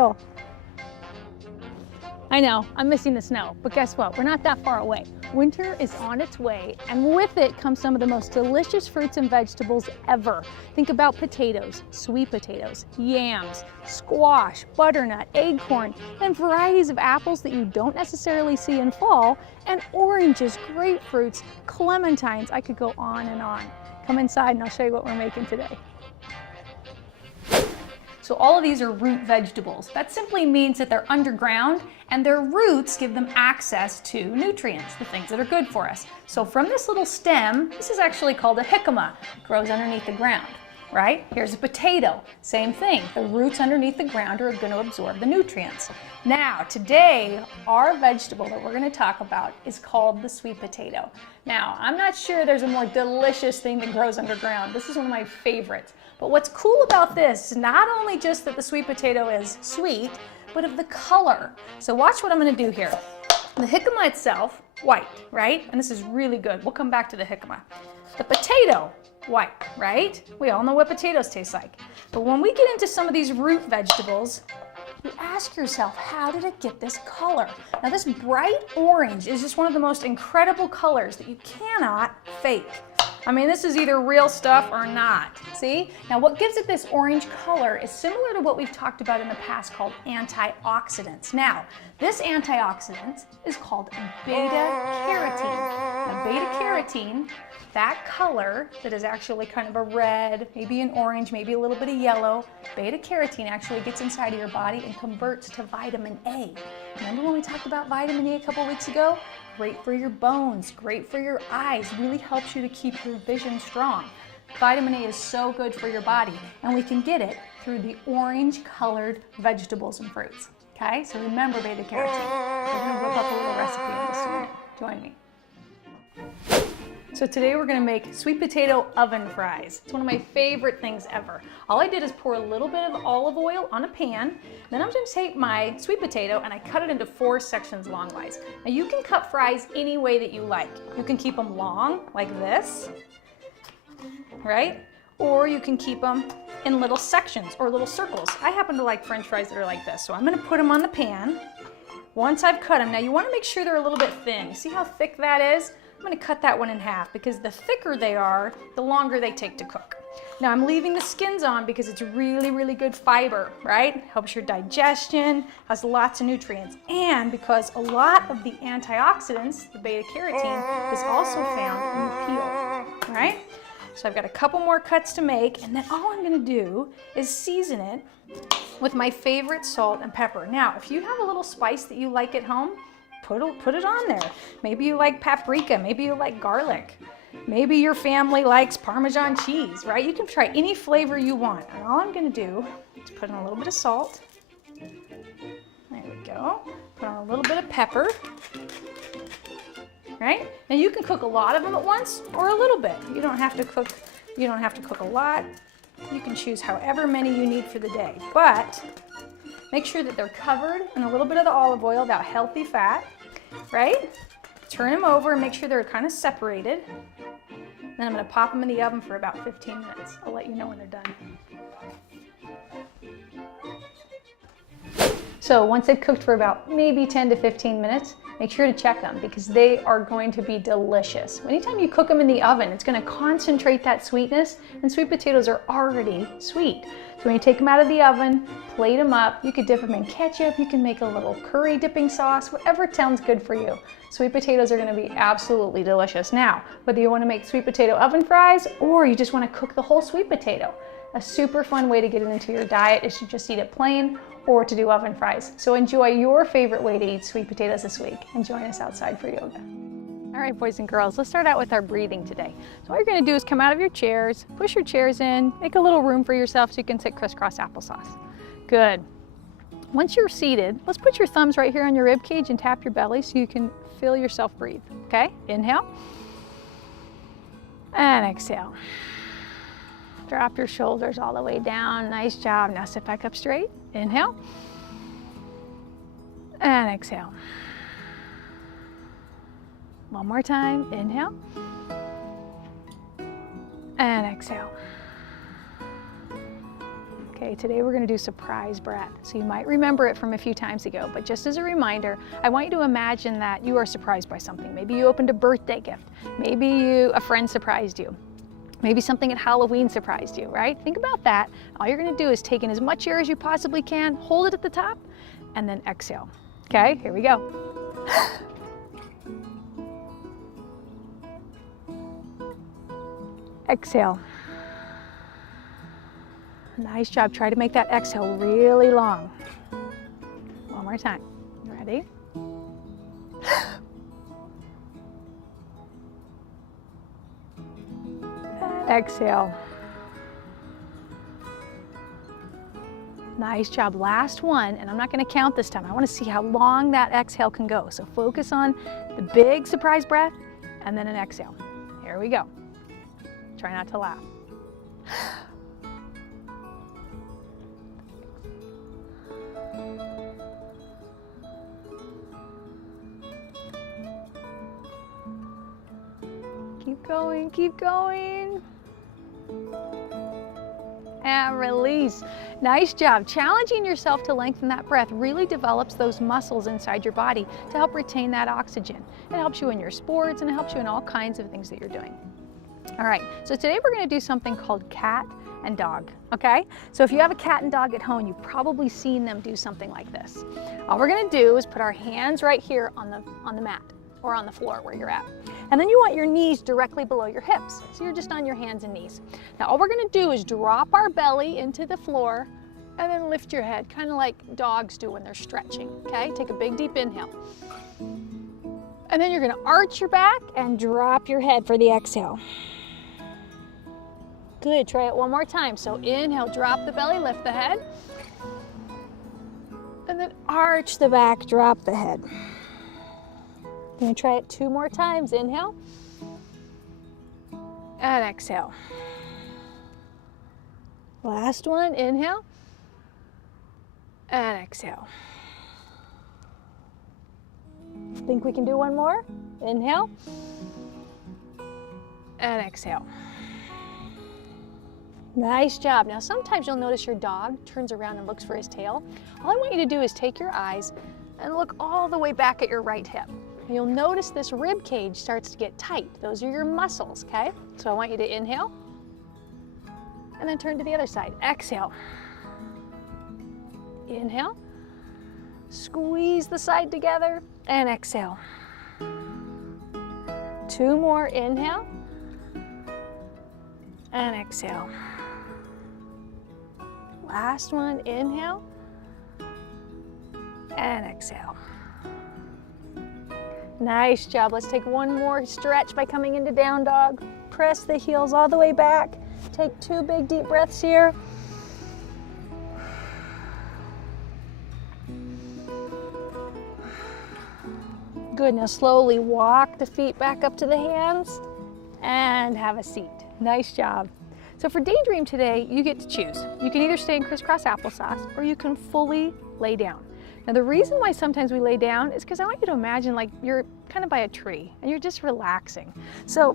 Joel? I know, I'm missing the snow, but guess what? We're not that far away. Winter is on its way, and with it comes some of the most delicious fruits and vegetables ever. Think about potatoes, sweet potatoes, yams, squash, butternut, acorn, and varieties of apples that you don't necessarily see in fall, and oranges, grapefruits, clementines. I could go on and on. Come inside and I'll show you what we're making today. So all of these are root vegetables. That simply means that they're underground and their roots give them access to nutrients, the things that are good for us. So from this little stem, this is actually called a jicama. It grows underneath the ground, right? Here's a potato, same thing. The roots underneath the ground are going to absorb the nutrients. Now, today, our vegetable that we're going to talk about is called the sweet potato. Now, I'm not sure there's a more delicious thing that grows underground. This is one of my favorites. But what's cool about this is not only just that the sweet potato is sweet, but of the color. So watch what I'm going to do here. The jicama itself, white, right? And this is really good. We'll come back to the jicama. The potato, white, right? We all know what potatoes taste like. But when we get into some of these root vegetables, you ask yourself, how did it get this color? Now this bright orange is just one of the most incredible colors that you cannot fake. I mean, this is either real stuff or not, see? Now what gives it this orange color is similar to what we've talked about in the past called antioxidants. Now, this antioxidant is called beta-carotene. Now beta-carotene, that color that is actually kind of a red, maybe an orange, maybe a little bit of yellow, beta-carotene actually gets inside of your body and converts to vitamin A. Remember when we talked about vitamin A a couple weeks ago? Great for your bones, great for your eyes, really helps you to keep your vision strong. Vitamin A is so good for your body, and we can get it through the orange colored vegetables and fruits. Okay, so remember beta-carotene. We're gonna whip up a little recipe in just a minute. Join me. So today we're gonna make sweet potato oven fries. It's one of my favorite things ever. All I did is pour a little bit of olive oil on a pan. Then I'm gonna take my sweet potato and I cut it into 4 sections longwise. Now you can cut fries any way that you like. You can keep them long, like this, right? Or you can keep them in little sections or little circles. I happen to like French fries that are like this. So I'm gonna put them on the pan. Once I've cut them, now you wanna make sure they're a little bit thin. You see how thick that is? I'm gonna cut that one in half because the thicker they are, the longer they take to cook. Now I'm leaving the skins on because it's really, really good fiber, right? Helps your digestion, has lots of nutrients. And because a lot of the antioxidants, the beta-carotene, is also found in the peel, right? So I've got a couple more cuts to make, and then all I'm gonna do is season it with my favorite salt and pepper. Now, if you have a little spice that you like at home, put it on there. Maybe you like paprika, maybe you like garlic. Maybe your family likes Parmesan cheese, right? You can try any flavor you want. And all I'm gonna do is put in a little bit of salt. There we go. Put on a little bit of pepper. Right? Now you can cook a lot of them at once or a little bit. You don't have to cook a lot. You can choose however many you need for the day. But make sure that they're covered in a little bit of the olive oil, that healthy fat, right? Turn them over and make sure they're kind of separated. Then I'm gonna pop them in the oven for about 15 minutes. I'll let you know when they're done. So once they've cooked for about maybe 10 to 15 minutes, make sure to check them because they are going to be delicious. Anytime you cook them in the oven, it's gonna concentrate that sweetness, and sweet potatoes are already sweet. So when you take them out of the oven, plate them up, you could dip them in ketchup, you can make a little curry dipping sauce, whatever sounds good for you. Sweet potatoes are gonna be absolutely delicious. Now, whether you wanna make sweet potato oven fries or you just wanna cook the whole sweet potato, a super fun way to get it into your diet is to just eat it plain or to do oven fries. So enjoy your favorite way to eat sweet potatoes this week and join us outside for yoga. All right, boys and girls, let's start out with our breathing today. So all you're gonna do is come out of your chairs, push your chairs in, make a little room for yourself so you can sit crisscross applesauce. Good. Once you're seated, let's put your thumbs right here on your rib cage and tap your belly so you can feel yourself breathe. Okay, inhale and exhale. Drop your shoulders all the way down. Nice job. Now sit back up straight. Inhale and exhale. One more time. Inhale and exhale. Okay, today we're going to do surprise breath. So you might remember it from a few times ago, but just as a reminder, I want you to imagine that you are surprised by something. Maybe you opened a birthday gift. Maybe a friend surprised you. Maybe something at Halloween surprised you, right? Think about that. All you're going to do is take in as much air as you possibly can, hold it at the top, and then exhale. Okay, here we go. Exhale. Nice job. Try to make that exhale really long. One more time. Ready? Exhale. Nice job. Last one, and I'm not going to count this time. I want to see how long that exhale can go. So focus on the big surprise breath and then an exhale. Here we go. Try not to laugh. Keep going, keep going. And release. Nice job. Challenging yourself to lengthen that breath really develops those muscles inside your body to help retain that oxygen. It helps you in your sports and it helps you in all kinds of things that you're doing. All right, so today we're going to do something called cat and dog, okay? So if you have a cat and dog at home, you've probably seen them do something like this. All we're going to do is put our hands right here on the mat or on the floor where you're at. And then you want your knees directly below your hips. So you're just on your hands and knees. Now all we're going to do is drop our belly into the floor and then lift your head, kind of like dogs do when they're stretching, okay? Take a big deep inhale. And then you're going to arch your back and drop your head for the exhale. Good, try it one more time. So inhale, drop the belly, lift the head. And then arch the back, drop the head. You're gonna try it 2 more times. Inhale. And exhale. Last one, inhale. And exhale. Think we can do one more? Inhale. And exhale. Nice job. Now sometimes you'll notice your dog turns around and looks for his tail. All I want you to do is take your eyes and look all the way back at your right hip. And you'll notice this rib cage starts to get tight. Those are your muscles, okay? So I want you to inhale and then turn to the other side. Exhale. Inhale. Squeeze the side together and exhale. 2 more. Inhale and exhale. Last one, inhale and exhale. Nice job. Let's take one more stretch by coming into down dog. Press the heels all the way back. Take 2 big deep breaths here. Good, now slowly walk the feet back up to the hands and have a seat. Nice job. So for Daydream today, you get to choose. You can either stay in crisscross applesauce or you can fully lay down. Now the reason why sometimes we lay down is because I want you to imagine like you're kind of by a tree and you're just relaxing. So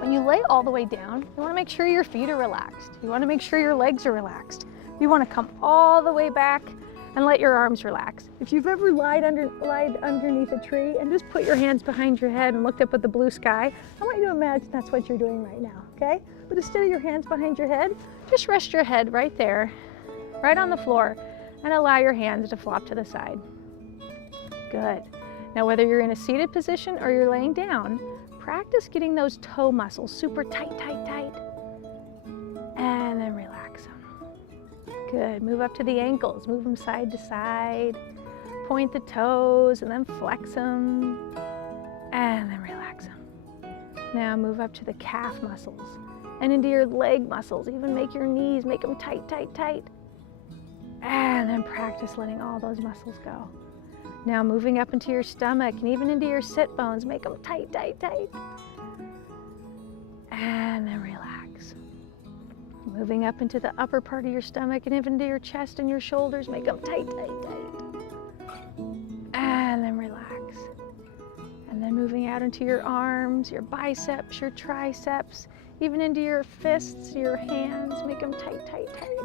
when you lay all the way down, you want to make sure your feet are relaxed. You want to make sure your legs are relaxed. You want to come all the way back and let your arms relax. If you've ever lied underneath a tree and just put your hands behind your head and looked up at the blue sky, I want you to imagine that's what you're doing right now, okay? But instead of your hands behind your head, just rest your head right there, right on the floor, and allow your hands to flop to the side. Good. Now whether you're in a seated position or you're laying down, practice getting those toe muscles super tight, tight, tight, and then relax them. Good. Move up to the ankles. Move them side to side. Point the toes and then flex them. And then relax them. Now move up to the calf muscles and into your leg muscles. Even make your knees, make them tight, tight, tight. And then practice letting all those muscles go. Now moving up into your stomach and even into your sit bones. Make them tight, tight, tight. And then relax. Moving up into the upper part of your stomach and even into your chest and your shoulders. Make them tight, tight, tight. And then relax. And then moving out into your arms, your biceps, your triceps, even into your fists, your hands. Make them tight, tight, tight.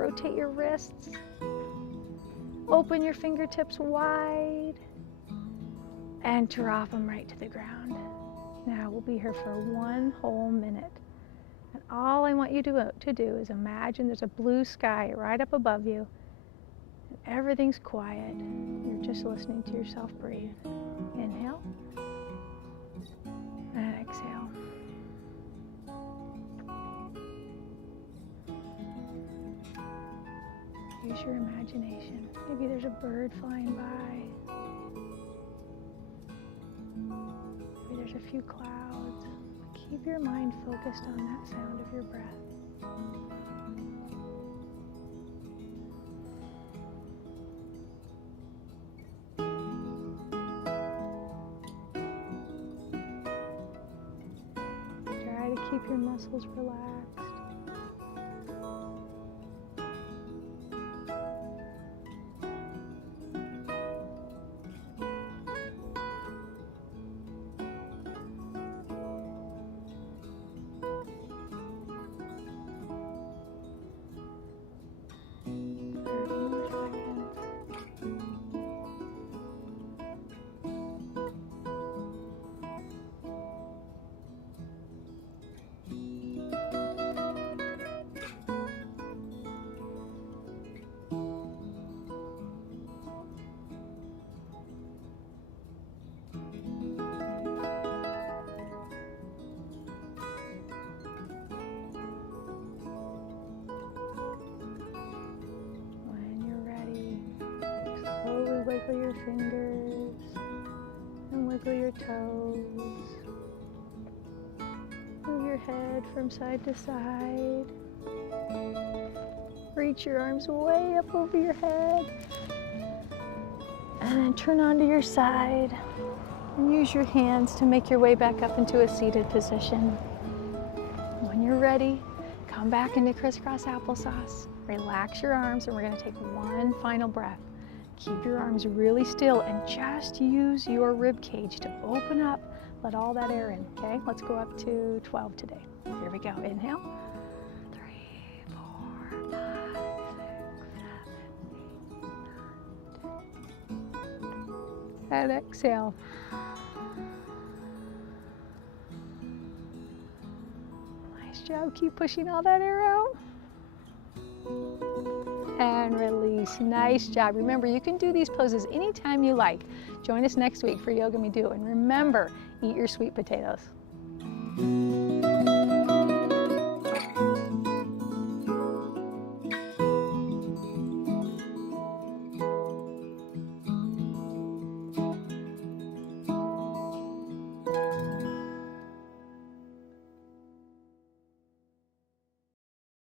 Rotate your wrists. Open your fingertips wide and drop them right to the ground. Now we'll be here for 1 whole minute. And all I want you to do is imagine there's a blue sky right up above you. And everything's quiet. You're just listening to yourself breathe. Inhale and exhale. Use your imagination. Maybe there's a bird flying by. Maybe there's a few clouds. Keep your mind focused on that sound of your breath. Try to keep your muscles relaxed. Wiggle your fingers and wiggle your toes. Move your head from side to side. Reach your arms way up over your head. And then turn onto your side. And use your hands to make your way back up into a seated position. When you're ready, come back into crisscross applesauce. Relax your arms and we're going to take one final breath. Keep your arms really still and just use your rib cage to open up. Let all that air in, okay? Let's go up to 12 today. Here we go. Inhale. 3, 4, 5, 6, 7, 8, 9, 10. And exhale. Nice job. Keep pushing all that air out. And release. Nice job. Remember, you can do these poses anytime you like. Join us next week for Yoga Me Do. And remember, eat your sweet potatoes.